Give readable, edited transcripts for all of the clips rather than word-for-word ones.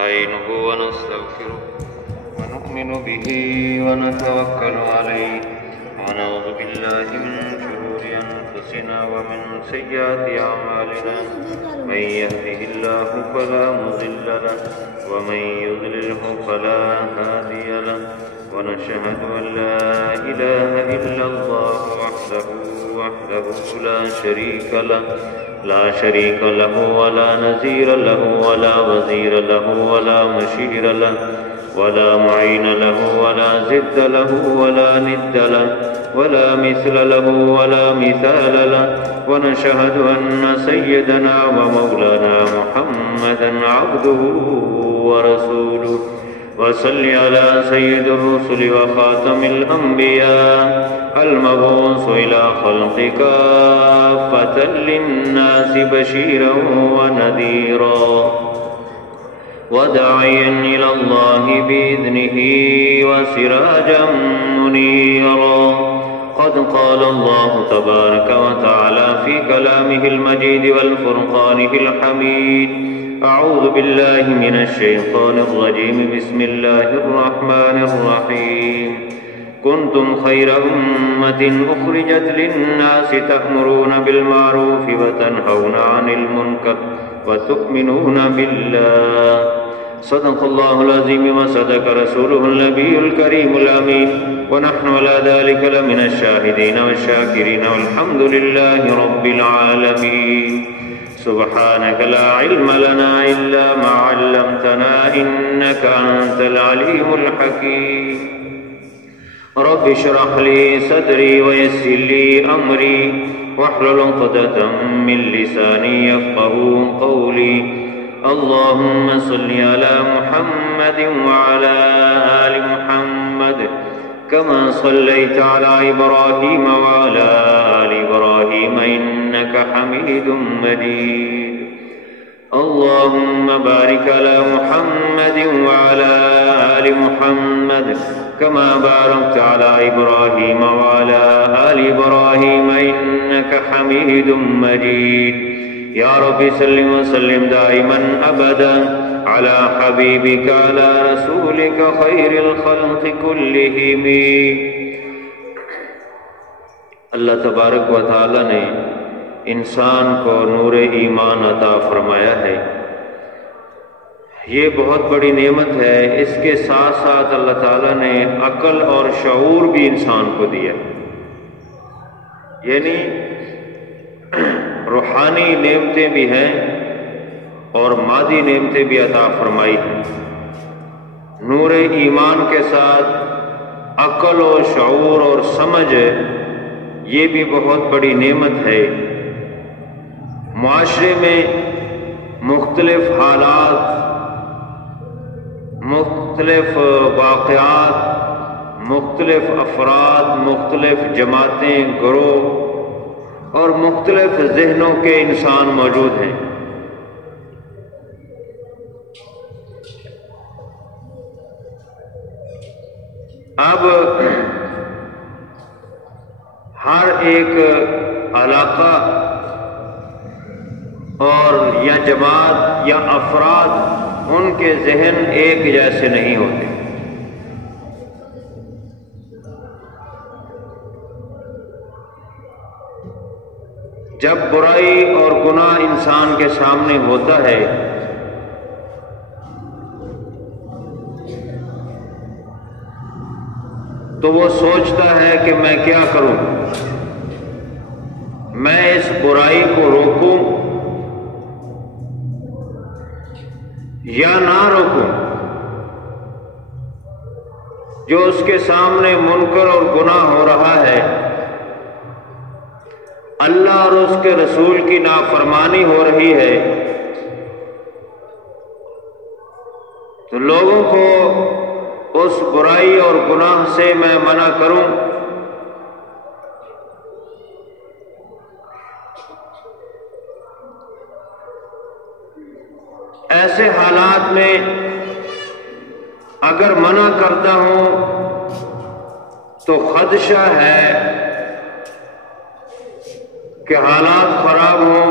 نستعينه ونستغفره ونؤمن به ونتوكل عليه ونعوذ بالله من شرور أنفسنا ومن سيئات أعمالنا من يهده الله فلا مضل له ومن يضلله فلا هادي له ونشهد أن لا إله إلا الله وحده لا شريك له ولا نظير له ولا وزير له ولا مشير له ولا معين له ولا زد له ولا ند له ولا مثل له ولا مثال له ونشهد أن سيدنا ومولانا محمدا عبده ورسوله وصل على سيد الرسل وخاتم الأنبياء المبعوث إلى خلق كافة للناس بشيرا ونذيرا وداعيا إلى الله بإذنه وسراجا منيرا قد قال الله تبارك وتعالى في كلامه المجيد والفرقانه الحميد أعوذ بالله من الشيطان الرجيم بسم الله الرحمن الرحيم كنتم خير أمة أخرجت للناس تأمرون بالمعروف وتنهون عن المنكر وتؤمنون بالله صدق الله العظيم وصدق رسوله النبي الكريم الأمين ونحن على ذلك لمن الشاهدين والشاكرين والحمد لله رب العالمين سبحانك لا علم لنا إلا ما علمتنا إنك أنت العليم الحكيم رب اشرح لي صدري ويسر لي أمري واحلل عقدة من لساني يفقهوا قولي اللهم صل على محمد وعلى آل محمد كما صليت على إبراهيم وعلى آل إبراهيم إنك حميد مجيد اللهم بارك على محمد وعلى آل محمد كما باركت على إبراهيم وعلى آل إبراهيم إنك حميد مجيد يا رب صل وسلم دائما أبدا على حبيبك على رسولك خير الخلق كلهم. اللہ تبارک و تعالی نے انسان کو نور ایمان عطا فرمایا ہے. یہ بہت بڑی نعمت ہے. اس کے ساتھ ساتھ اللہ تعالیٰ نے عقل اور شعور بھی انسان کو دیا، یعنی روحانی نعمتیں بھی ہیں اور مادی نعمتیں بھی عطا فرمائی ہیں. نور ایمان کے ساتھ عقل و شعور اور سمجھ یہ بھی بہت بڑی نعمت ہے. معاشرے میں مختلف حالات، مختلف واقعات، مختلف افراد، مختلف جماعتیں، گروہ اور مختلف ذہنوں کے انسان موجود ہیں. اب ہر ایک علاقہ اور یا جماعت یا افراد، ان کے ذہن ایک جیسے نہیں ہوتے. جب برائی اور گناہ انسان کے سامنے ہوتا ہے تو وہ سوچتا ہے کہ میں کیا کروں، میں اس برائی کو روکوں یا نہ روکوں. جو اس کے سامنے منکر اور گناہ ہو رہا ہے، اللہ اور اس کے رسول کی نافرمانی ہو رہی ہے، تو لوگوں کو اس برائی اور گناہ سے میں منع کروں ایسے حالات میں اگر منع کرتا ہوں تو خدشہ ہے کہ حالات خراب ہوں،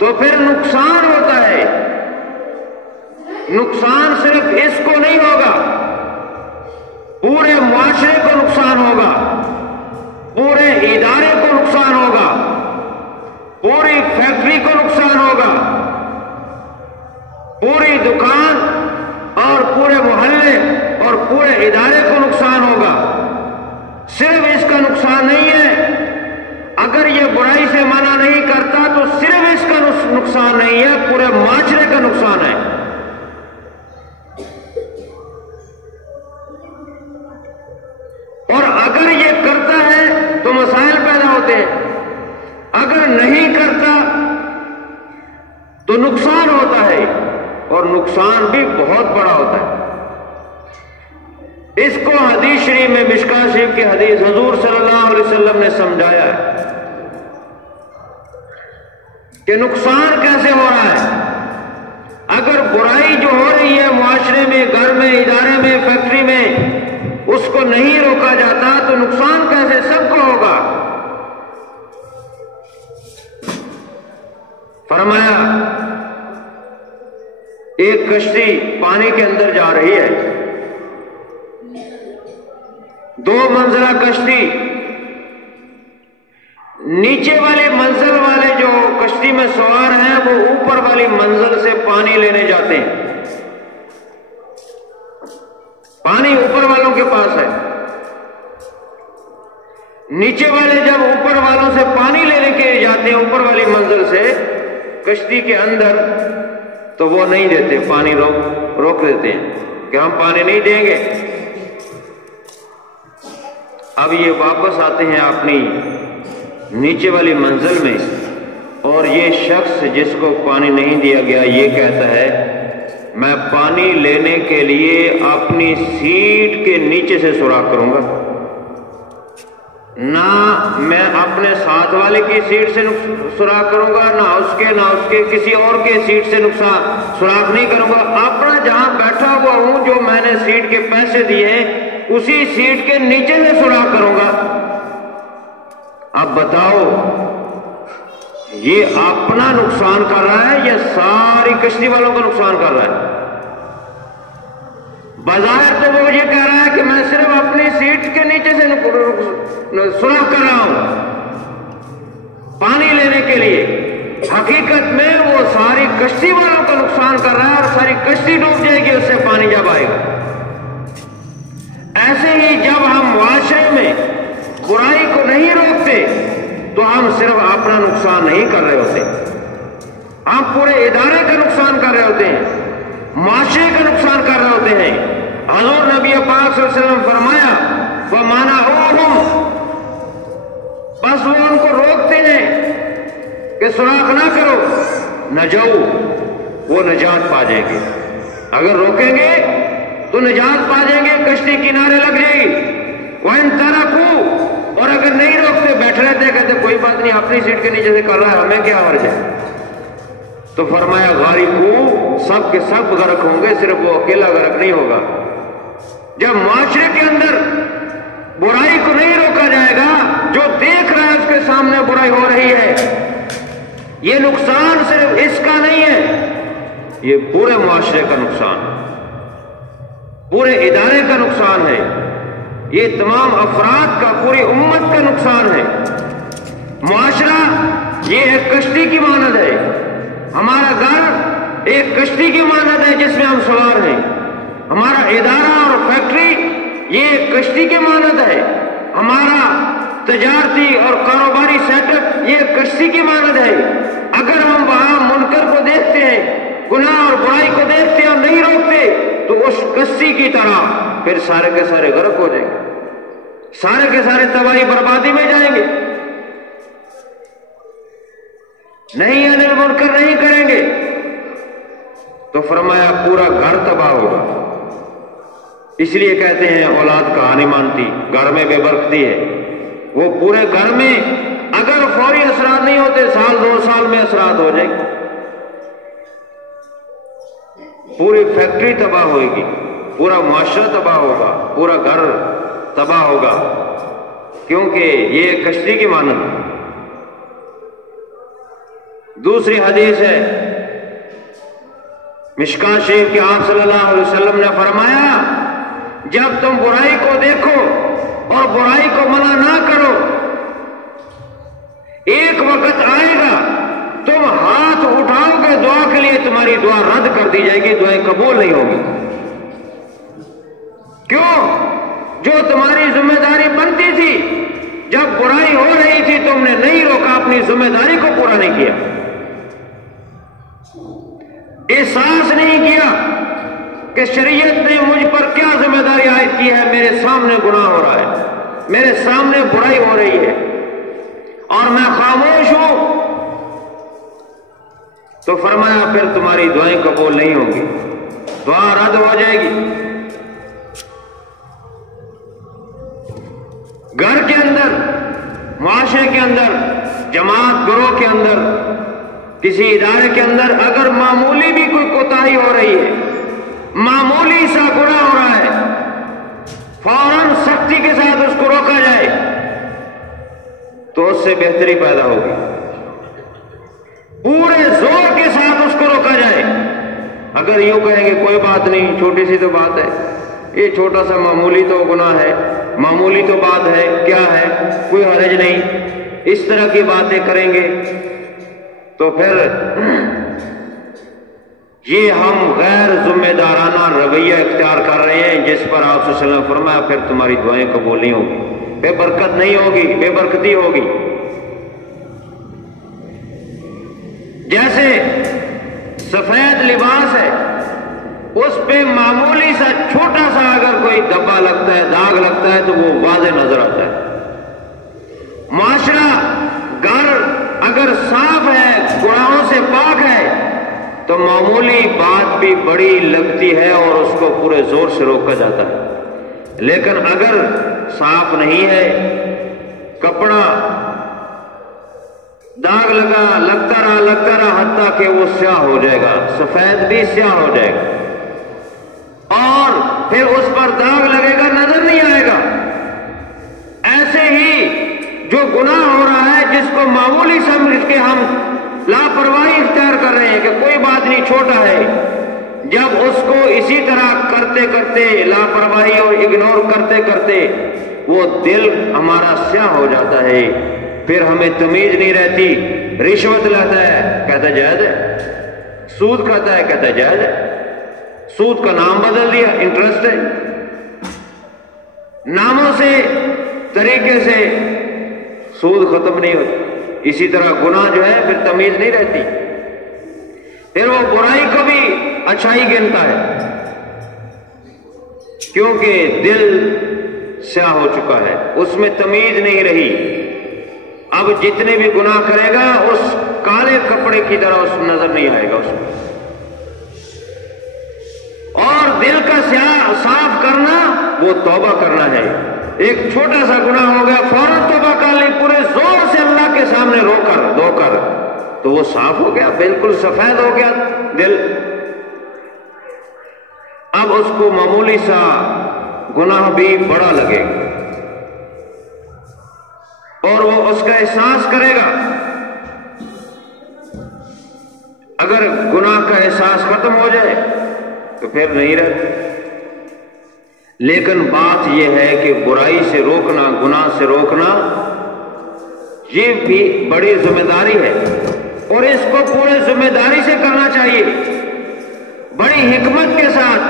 تو پھر نقصان ہوتا ہے. نقصان صرف اس کو نہیں ہوگا، پورے معاشرے کو نقصان ہوگا، پورے ادارے کو نقصان ہوگا، پوری فیکٹری کو نقصان ہوگا، پوری دکان اور پورے محلے اور پورے ادارے کو نقصان ہوگا. صرف اس کا نقصان نہیں ہے، اگر یہ برائی سے منع نہیں کرتا تو صرف اس کا نقصان نہیں ہے، پورے معاشرے کا نقصان ہے. اور اگر یہ کرتا ہے تو مسائل پیدا ہوتے ہیں، اگر نہیں کرتا تو نقصان ہوتا ہے، اور نقصان بھی بہت بڑا ہوتا ہے. اس کو حدیث شریف میں مشکاۃ شریف کی حدیث حضور صلی اللہ علیہ وسلم نے سمجھایا ہے کہ نقصان کیسے ہو رہا ہے. اگر برائی جو ہو رہی ہے معاشرے میں، گھر میں، ادارے میں، فیکٹری میں، اس کو نہیں روکا جاتا تو نقصان کیسے سب کو ہوگا. فرمایا ایک کشتی پانی کے اندر جا رہی ہے، 2 منزلہ کشتی. نیچے والی منزل والے جو کشتی میں سوار ہیں وہ اوپر والی منزل سے پانی لینے جاتے ہیں. پانی اوپر والوں کے پاس ہے، نیچے والے جب اوپر والوں سے پانی لینے کے لیے جاتے ہیں اوپر والی منزل سے کشتی کے اندر، تو وہ نہیں دیتے، پانی روک دیتے ہیں کہ ہم پانی نہیں دیں گے. اب یہ واپس آتے ہیں اپنی نیچے والی منزل میں، اور یہ شخص جس کو پانی نہیں دیا گیا یہ کہتا ہے میں پانی لینے کے لیے اپنی سیٹ کے نیچے سے سوراخ کروں گا، نہ میں اپنے ساتھ والے کی سیٹ سے سوراخ کروں گا، نہ اس کے کسی اور کے سیٹ سے سوراخ نہیں کروں گا. اپنا جہاں بیٹھا ہوا ہوں جو میں نے سیٹ کے پیسے دیے ہیں اسی سیٹ کے نیچے سے سوراخ کروں گا. اب بتاؤ یہ اپنا نقصان کر رہا ہے یا ساری کشتی والوں کا نقصان کر رہا ہے؟ بظاہر تو وہ یہ کہہ رہا ہے کہ میں صرف اپنی سیٹ کے نیچے سے سوراخ کر رہا ہوں پانی لینے کے لیے، حقیقت میں وہ ساری کشتی والوں کا نقصان کر رہا ہے اور ساری کشتی ڈوب جائے گی اس سے پانی جب آئے گا. ایسے ہی جب ہم معاشرے میں برائی کو نہیں روکتے تو ہم صرف اپنا نقصان نہیں کر رہے ہوتے، ہم پورے ادارے کا نقصان کر رہے ہوتے ہیں، معاشرے کا نقصان کر رہے ہوتے ہیں. حضور نبی پاک صلی اللہ علیہ وسلم فرمایا وَمَنَعُوهُمْ، بس وہ ان کو روکتے ہیں کہ سوراخ نہ کرو، نجو، وہ نجات پا جائیں گے. اگر روکیں گے تو نجات پا جائیں گے، کشتی کنارے لگ جائے گی. وَإِن تَرَكُوا، اور اگر نہیں روکتے بیٹھ رہتے کہتے کوئی بات نہیں اپنی سیٹ کے نیچے سے کر رہا ہے ہمیں کیا حرج ہے. تو فرمایا غارقو، سب کے سب غرق ہوں گے، صرف وہ اکیلا غرق نہیں ہوگا. جب معاشرے کے اندر برائی کو نہیں روکا جائے گا، جو دیکھ رہا ہے اس کے سامنے برائی ہو رہی ہے، یہ نقصان صرف اس کا نہیں ہے، یہ پورے معاشرے کا نقصان، پورے ادارے کا نقصان ہے، یہ تمام افراد کا، پوری امت کا نقصان ہے. معاشرہ یہ ایک کشتی کی مانند ہے، ہمارا گھر ایک کشتی کی مانند ہے جس میں ہم سوار ہیں، ہمارا ادارہ اور فیکٹری یہ ایک کشتی کی مانند ہے، ہمارا تجارتی اور کاروباری سیٹ اپ یہ کشتی کی مانند ہے. اگر ہم وہاں منکر کو دیکھتے ہیں، گناہ اور برائی کو دیکھتے ہیں اور نہیں روکتے تو اس کشتی کی طرح پھر سارے کے سارے غرق ہو جائیں گے، سارے کے سارے تباہی بربادی میں جائیں گے. نہیں انل منکر نہیں کریں گے تو فرمایا پورا گھر تباہ ہوگا. اس لیے کہتے ہیں اولاد کہانی مانتی، گھر میں بے برکتی ہے. وہ پورے گھر میں اگر فوری اثرات نہیں ہوتے 1-2 سال میں اثرات ہو جائیں گے. پوری فیکٹری تباہ ہوئے گی، پورا معاشرہ تباہ ہوگا، پورا گھر تباہ ہوگا، کیونکہ یہ کشتی کی مانند ہے. دوسری حدیث ہے مشکاۃ شریف کے آپ صلی اللہ علیہ وسلم نے فرمایا جب تم برائی کو دیکھو اور برائی کو منع نہ کرو، ایک وقت آئے گا تم ہاتھ اٹھاؤ گے دعا کے لیے، تمہاری دعا رد کر دی جائے گی، دعائیں قبول نہیں ہوگی۔ کیوں؟ جو تمہاری ذمہ داری بنتی تھی، جب برائی ہو رہی تھی تم نے نہیں روکا، اپنی ذمہ داری کو پورا نہیں کیا، احساس نہیں کیا کہ شریعت نے مجھ پر کیا ذمہ داری عائد کی ہے، میرے سامنے گناہ ہو رہا ہے، میرے سامنے برائی ہو رہی ہے اور میں خاموش ہوں، تو فرمایا پھر تمہاری دعائیں قبول نہیں ہوں گی، دعا رد ہو جائے گی۔ گھر کے اندر، معاشرے کے اندر، جماعت گروہ کے اندر، کسی ادارے کے اندر اگر معمولی بھی کوئی کوتاہی ہو رہی ہے، معمولی سا گناہ ہو رہا ہے، فوراً سختی کے ساتھ اس کو روکا جائے تو اس سے بہتری پیدا ہوگی، پورے زور کے ساتھ اس کو روکا جائے۔ اگر یوں کہیں گے کوئی بات نہیں، چھوٹی سی تو بات ہے، یہ چھوٹا سا معمولی تو گناہ ہے، معمولی تو بات ہے، کیا ہے، کوئی حرج نہیں، اس طرح کی باتیں کریں گے تو پھر یہ ہم غیر ذمہ دارانہ رویہ اختیار کر رہے ہیں، جس پر آپ صلی اللہ علیہ وسلم فرمایا پھر تمہاری دعائیں قبول نہیں ہوگی، بے برکت نہیں ہوگی، بے برکتی ہوگی۔ جیسے سفید لباس ہے، اس پہ معمولی سا چھوٹا سا اگر کوئی دھبا لگتا ہے، داغ لگتا ہے تو وہ واضح نظر آتا ہے۔ معاشرہ، گھر اگر صاف ہے، گناہوں سے پاک ہے، تو معمولی بات بھی بڑی لگتی ہے اور اس کو پورے زور سے روکا جاتا ہے۔ لیکن اگر صاف نہیں ہے، کپڑا داغ لگتا رہا حتیٰ کہ وہ سیاہ ہو جائے گا، سفید بھی سیاہ ہو جائے گا اور پھر اس پر داغ لگے گا، نظر نہیں آئے گا۔ ایسے ہی جو گناہ ہو رہا ہے، جس کو معمولی سمجھ کے ہم لاپرواہی اختیار کر رہے ہیں کہ کوئی بات نہیں، چھوٹا ہے، جب اس کو اسی طرح کرتے کرتے، لاپرواہی اور اگنور کرتے کرتے وہ دل ہمارا سیاہ ہو جاتا ہے، پھر ہمیں تمیز نہیں رہتی۔ رشوت لیتا ہے کہتا جائز ہے، سود کھاتا ہے کہتا جائز ہے، سود کا نام بدل دیا، انٹرسٹ ہے، ناموں سے، طریقے سے سود ختم نہیں ہوتا۔ اسی طرح گناہ جو ہے پھر تمیز نہیں رہتی، پھر وہ برائی کو بھی اچھائی گنتا ہے، کیونکہ دل سیاہ ہو چکا ہے، اس میں تمیز نہیں رہی۔ اب جتنے بھی گناہ کرے گا اس کالے کپڑے کی طرح اس نظر نہیں آئے گا اس میں۔ اور دل کا سیاہ صاف کرنا وہ توبہ کرنا ہے۔ ایک چھوٹا سا گناہ ہو گیا، فوراً توبہ کر لی، پورے زور سے اللہ کے سامنے رو کر تو وہ صاف ہو گیا، بالکل سفید ہو گیا دل۔ اب اس کو معمولی سا گناہ بھی بڑا لگے گا اور وہ اس کا احساس کرے گا۔ اگر گناہ کا احساس ختم ہو جائے تو پھر نہیں رہتا۔ لیکن بات یہ ہے کہ برائی سے روکنا، گناہ سے روکنا، یہ بھی بڑی ذمہ داری ہے اور اس کو پورے ذمہ داری سے کرنا چاہیے، بڑی حکمت کے ساتھ،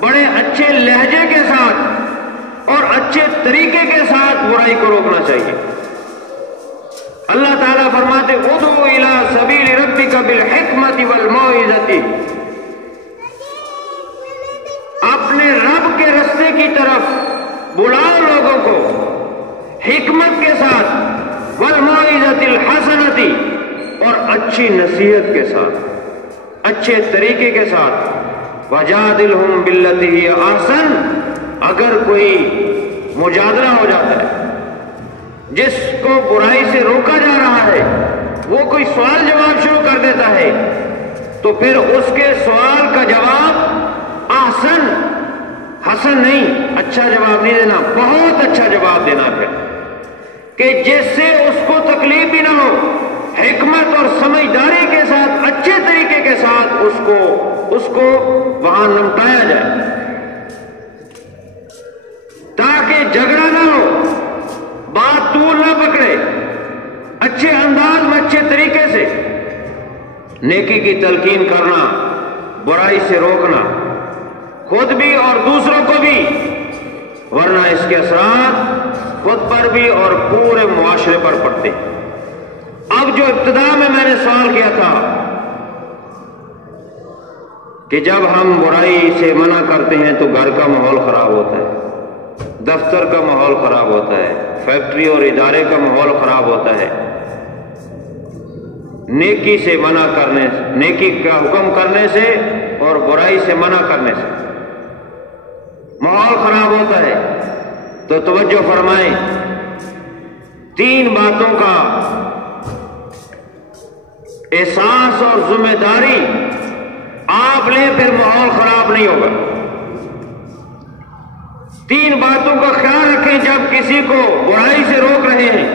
بڑے اچھے لہجے کے ساتھ اور اچھے طریقے کے ساتھ برائی کو روکنا چاہیے۔ اللہ تعالیٰ فرماتے ادعو الی سبیل ربک بالحکمت والموعظۃ، اپنے رب کے رستے کی طرف بلاؤ لوگوں کو حکمت کے ساتھ، والموعظۃ الحسنۃ، اور اچھی نصیحت کے ساتھ، اچھے طریقے کے ساتھ، وجادلہم باللتی ہی احسن۔ اگر کوئی مجادلہ ہو جاتا ہے، جس کو برائی سے روکا جا رہا ہے، وہ کوئی سوال جواب شروع کر دیتا ہے، تو پھر اس کے سوال کا جواب احسن، حسن نہیں، اچھا جواب نہیں دینا، بہت اچھا جواب دینا ہے کہ جس سے اس کو تکلیف بھی نہ ہو، حکمت اور سمجھداری کے ساتھ، اچھے طریقے کے ساتھ اس کو وہاں نمٹایا جائے، تاکہ جھگڑا نہ ہو، بات طول نہ پکڑے، اچھے انداز میں اچھے طریقے سے نیکی کی تلقین کرنا، برائی سے روکنا، خود بھی اور دوسروں کو بھی، ورنہ اس کے اثرات خود پر بھی اور پورے معاشرے پر پڑتے ہیں۔ اب جو ابتدا میں نے سوال کیا تھا کہ جب ہم برائی سے منع کرتے ہیں تو گھر کا ماحول خراب ہوتا ہے، دفتر کا ماحول خراب ہوتا ہے، فیکٹری اور ادارے کا ماحول خراب ہوتا ہے، نیکی سے منع کرنے، نیکی کا حکم کرنے سے اور برائی سے منع کرنے سے ماحول خراب ہوتا ہے۔ تو توجہ فرمائیں، 3 باتوں کا احساس اور ذمہ داری آپ لیں، پھر ماحول خراب نہیں ہوگا۔ 3 باتوں کا خیال رکھیں جب کسی کو برائی سے روک رہے ہیں۔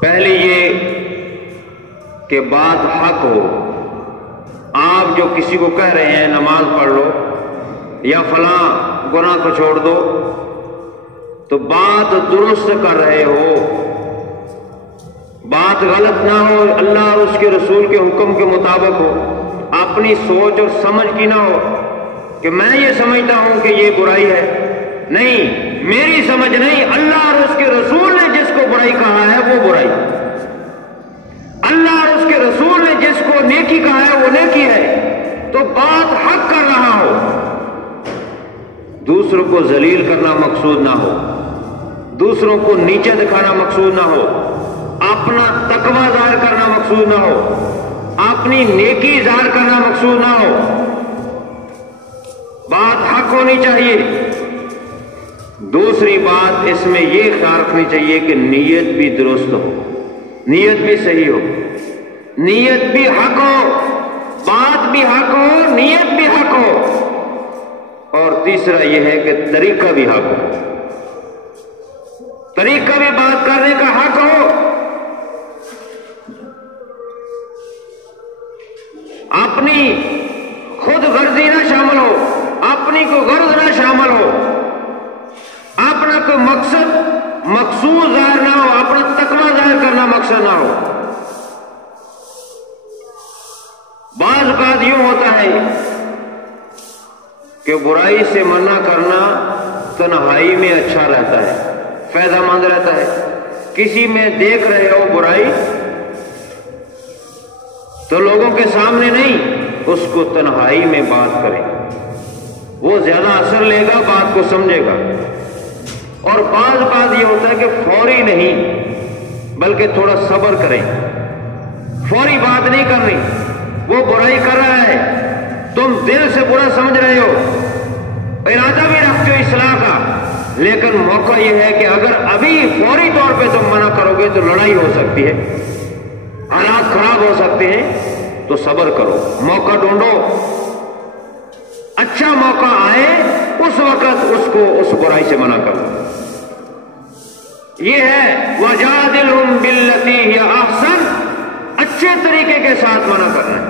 پہلی یہ کہ بات حق ہو۔ آپ جو کسی کو کہہ رہے ہیں نماز پڑھ لو یا فلاں گناہ کو چھوڑ دو، تو بات درست کر رہے ہو، بات غلط نہ ہو، اللہ اور اس کے رسول کے حکم کے مطابق ہو، اپنی سوچ اور سمجھ کی نہ ہو کہ میں یہ سمجھتا ہوں کہ یہ برائی ہے، نہیں، میری سمجھ نہیں، اللہ اور اس کے رسول نے جس کو برائی کہا ہے وہ برائی، اللہ اور اس کے رسول نے جس کو نیکی کہا ہے وہ نیکی ہے۔ تو بات حق کر رہا ہو، دوسروں کو ذلیل کرنا مقصود نہ ہو، دوسروں کو نیچے دکھانا مقصود نہ ہو، اپنا تقوی ظاہر کرنا مقصود نہ ہو، اپنی نیکی ظاہر کرنا مقصود نہ ہو، بات حق ہونی چاہیے۔ دوسری بات اس میں یہ خیال رکھنی چاہیے کہ نیت بھی درست ہو، نیت بھی صحیح ہو، نیت بھی حق ہو، بات بھی حق ہو، نیت بھی حق ہو، اور تیسرا یہ ہے کہ طریقہ بھی حق ہو، طریقہ بھی بات کرنے کا حق ہو، اپنی خود غرضی نہ شامل ہو، اپنی کوئی غرض نہ شامل ہو، اپنا کوئی مقصود ظاہر نہ ہو، اپنا تقوی ظاہر کرنا مقصد نہ ہو۔ بعض اوقات یوں ہوتا ہے کہ برائی سے منع کرنا تنہائی میں اچھا رہتا ہے، فائدہ مند رہتا ہے۔ کسی میں دیکھ رہے ہو برائی تو لوگوں کے سامنے نہیں، اس کو تنہائی میں بات کریں، وہ زیادہ اثر لے گا، بات کو سمجھے گا۔ اور بعض یہ ہوتا ہے کہ فوری نہیں بلکہ تھوڑا صبر کریں، فوری بات نہیں کرنی۔ وہ برائی کر رہا ہے، تم دل سے برا سمجھ رہے ہو، ارادہ بھی رکھتے ہو اصلاح کا، لیکن موقع یہ ہے کہ اگر ابھی فوری طور پہ تم منع کرو گے تو لڑائی ہو سکتی ہے، حالات خراب ہو سکتے ہیں، تو صبر کرو، موقع ڈھونڈو، اچھا موقع آئے اس وقت اس برائی سے منع کرو۔ یہ ہے وَجَادِلْهُمْ بِالَّتِي هِيَ أَحْسَنُ، اچھے طریقے کے ساتھ منع کرنا ہے،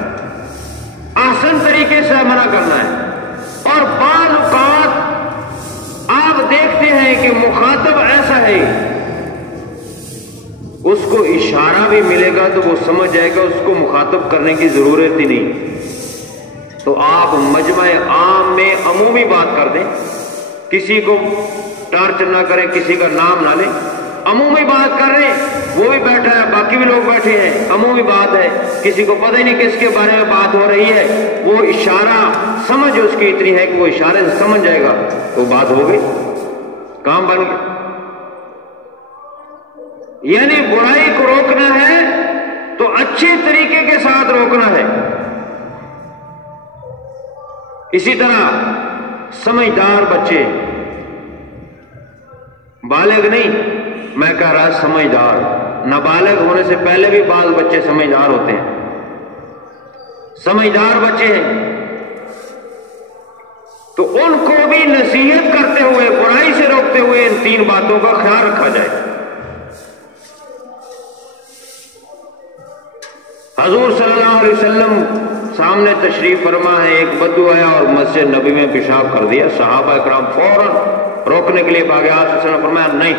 احسن طریقے سے منع کرنا ہے۔ اور بعض اوقات آپ دیکھتے ہیں کہ مخاطب ایسا ہے، اس کو اشارہ بھی ملے گا تو وہ سمجھ جائے گا اس کو مخاطب کرنے کی ضرورت ہی نہیں، تو آپ مجمع عام میں عمومی بات کر دیں، کسی کو ٹارچر نہ کریں، کسی کا نام نہ لیں، عمومی بات کر رہے ہیں، وہ بھی بیٹھا ہے، باقی بھی لوگ بیٹھے ہیں، عمومی بات ہے، کسی کو پتہ ہی نہیں کس کے بارے میں بات ہو رہی ہے، وہ اشارہ سمجھ اس کی اتنی ہے کہ وہ اشارے سے سمجھ جائے گا، تو بات ہو گئی، کام بن گیا۔ یعنی برائی کو روکنا ہے تو اچھے طریقے کے ساتھ روکنا ہے۔ اسی طرح سمجھدار بچے، بالغ نہیں، میں کہہ رہا سمجھدار، نابالغ ہونے سے پہلے بھی بعض بچے سمجھدار ہوتے ہیں، سمجھدار بچے ہیں تو ان کو بھی نصیحت کرتے ہوئے، برائی سے روکتے ہوئے ان 3 باتوں کا خیال رکھا جائے۔ حضور صلی اللہ علیہ وسلم سامنے تشریف فرما ہے، ایک بدو آیا اور مسجد نبی میں پیشاب کر دیا، صحابہ اکرام فوراً روکنے کے لیے بھاگے۔ آپ صلی اللہ علیہ وسلم نے فرمایا نہیں،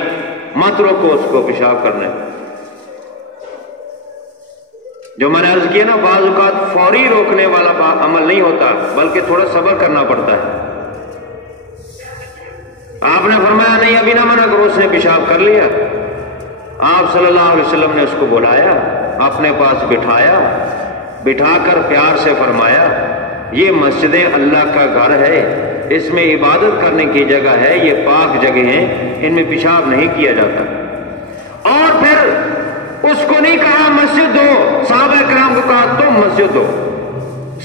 مت روکو اس کو، پیشاب کرنے۔ جو میں نے عرض کیا نا، بعض اوقات فوری روکنے والا عمل نہیں ہوتا، بلکہ تھوڑا صبر کرنا پڑتا ہے۔ آپ نے فرمایا نہیں، ابھی نہ منع کرو، اس نے پیشاب کر لیا۔ آپ صلی اللہ علیہ وسلم نے اس کو بلایا، اپنے پاس بٹھایا، بٹھا کر پیار سے فرمایا یہ مسجد اللہ کا گھر ہے، اس میں عبادت کرنے کی جگہ ہے، یہ پاک جگہ ہیں، ان میں پیشاب نہیں کیا جاتا۔ اور پھر اس کو نہیں کہا مسجد دو، صحابہ کرام کو کہا تم مسجد دو،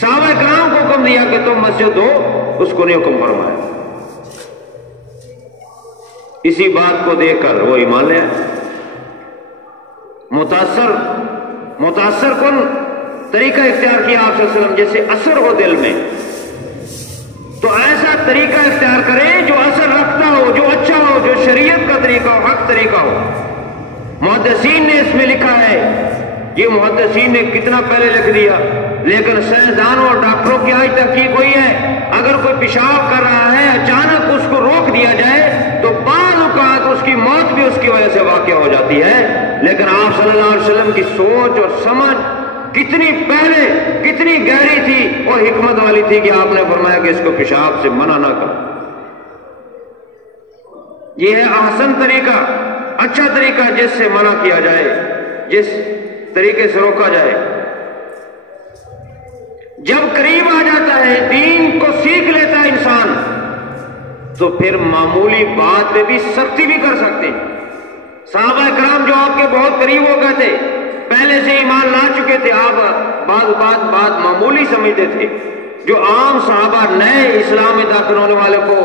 صحابہ کرام کو حکم دیا کہ تم مسجد دو، اس کو نہیں حکم فرمایا۔ اسی بات کو دیکھ کر وہ ایمان لے آیا۔ متاثر کن طریقہ اختیار کیا آپ صلی اللہ علیہ وسلم، جیسے اثر ہو دل میں تو ایسا طریقہ اختیار کرے جو اثر رکھتا ہو، جو اچھا ہو، جو شریعت کا طریقہ ہو، حق طریقہ ہو۔ محدثین نے اس میں لکھا ہے، یہ محدثین نے کتنا پہلے لکھ دیا، لیکن سائنسدانوں اور ڈاکٹروں کی آج تحقیق ہوئی ہے، اگر کوئی پیشاب کر رہا ہے اچانک اس کو روک دیا جائے تو بعض اوقات اس کی موت بھی اس کی وجہ سے واقع ہو جاتی ہے۔ لیکن آپ صلی اللہ علیہ وسلم کی سوچ اور سمجھ کتنی پہلے، کتنی گہری تھی اور حکمت والی تھی کہ آپ نے فرمایا کہ اس کو پیشاب سے منع نہ کر۔ یہ ہے احسن طریقہ، اچھا طریقہ جس سے منع کیا جائے، جس طریقے سے روکا جائے۔ جب قریب آ جاتا ہے، دین کو سیکھ لیتا ہے انسان، تو پھر معمولی بات پہ بھی سختی بھی کر سکتے ہیں۔ صحابہ کرام جو آپ کے بہت قریب ہو گئے تھے، پہلے سے ایمان لا چکے تھے، آپ بات معمولی سمجھتے تھے۔ جو عام صحابہ نئے اسلام میں داخل ہونے والے کو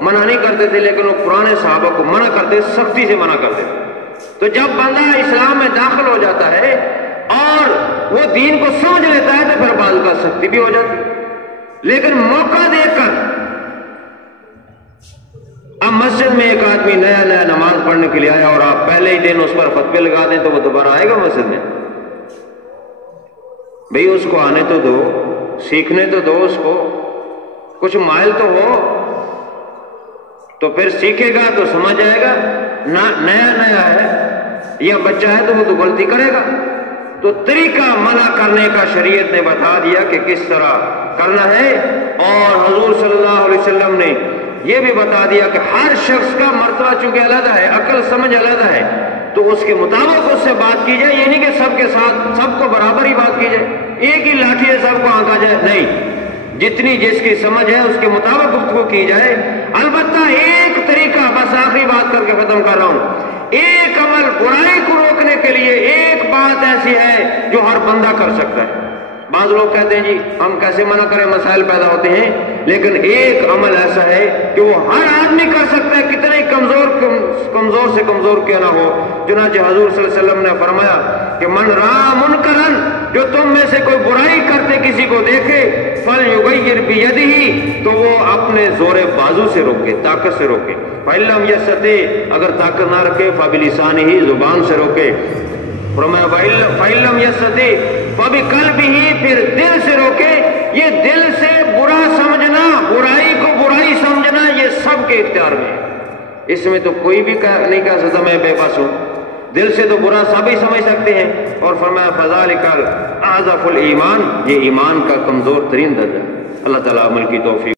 منع نہیں کرتے تھے، لیکن وہ پرانے صحابہ کو منع کرتے، سختی سے منع کرتے تھے۔ تو جب بندہ اسلام میں داخل ہو جاتا ہے اور وہ دین کو سمجھ لیتا ہے تو پھر بعض کا سختی بھی ہو جاتی ہے۔ لیکن موقع دیکھ کر، اب مسجد میں ایک آدمی نیا نماز پڑھنے کے لیے آیا اور آپ پہلے ہی دن اس پر فتوے لگا دیں تو وہ دوبارہ آئے گا مسجد میں؟ بھئی اس کو آنے تو دو، سیکھنے تو دو، اس کو کچھ مائل تو ہو، تو پھر سیکھے گا تو سمجھ آئے گا۔ نیا ہے یا بچہ ہے تو وہ تو غلطی کرے گا۔ تو طریقہ منع کرنے کا شریعت نے بتا دیا کہ کس طرح کرنا ہے، اور حضور صلی اللہ علیہ وسلم نے یہ بھی بتا دیا کہ ہر شخص کا مرتبہ چونکہ علیحدہ ہے، عقل سمجھ علیحدہ ہے، تو اس کے مطابق اس سے بات کی جائے۔ یہ نہیں کہ سب کے ساتھ سب کو برابر ہی بات کی جائے، ایک ہی لاٹھی سے سب کو آنکا جائے، نہیں، جتنی جس کی سمجھ ہے اس کے مطابق گفتگو کی جائے۔ البتہ ایک طریقہ، بس آخری بات کر کے ختم کر رہا ہوں، ایک عمل برائی کو روکنے کے لیے ایک بات ایسی ہے جو ہر بندہ کر سکتا ہے۔ بعض لوگ کہتے ہیں جی ہم کیسے منع کریں، مسائل پیدا ہوتے ہیں، لیکن ایک عمل ایسا ہے کہ وہ ہر آدمی کر سکتا ہے، کتنے کمزور سے کمزور کیا نہ ہو۔ چنانچہ حضور صلی اللہ علیہ وسلم نے فرمایا کہ من رأى منکرا، جو تم میں سے کوئی برائی کرتے کسی کو دیکھے، فلیغیر بیدہ، تو وہ اپنے زور بازو سے روکے، طاقت سے روکے۔ فإن لم یستطع، اگر طاقت نہ رکھے، فبلسانہ، زبان سے روکے۔ فرمایا فإن لم یستطع فبقلبہ، پھر دل سے روکے۔ یہ دل سے برا سمجھنا، برائی کو برائی سمجھنا، یہ سب کے اختیار میں ہے، اس میں تو کوئی بھی نہیں کہہ سکتا میں بے بس ہوں، دل سے تو برا سب ہی سمجھ سکتے ہیں۔ اور فرمایا فذلک اضعف الایمان، یہ ایمان کا کمزور ترین درجہ۔ اللہ تعالیٰ عمل کی توفیق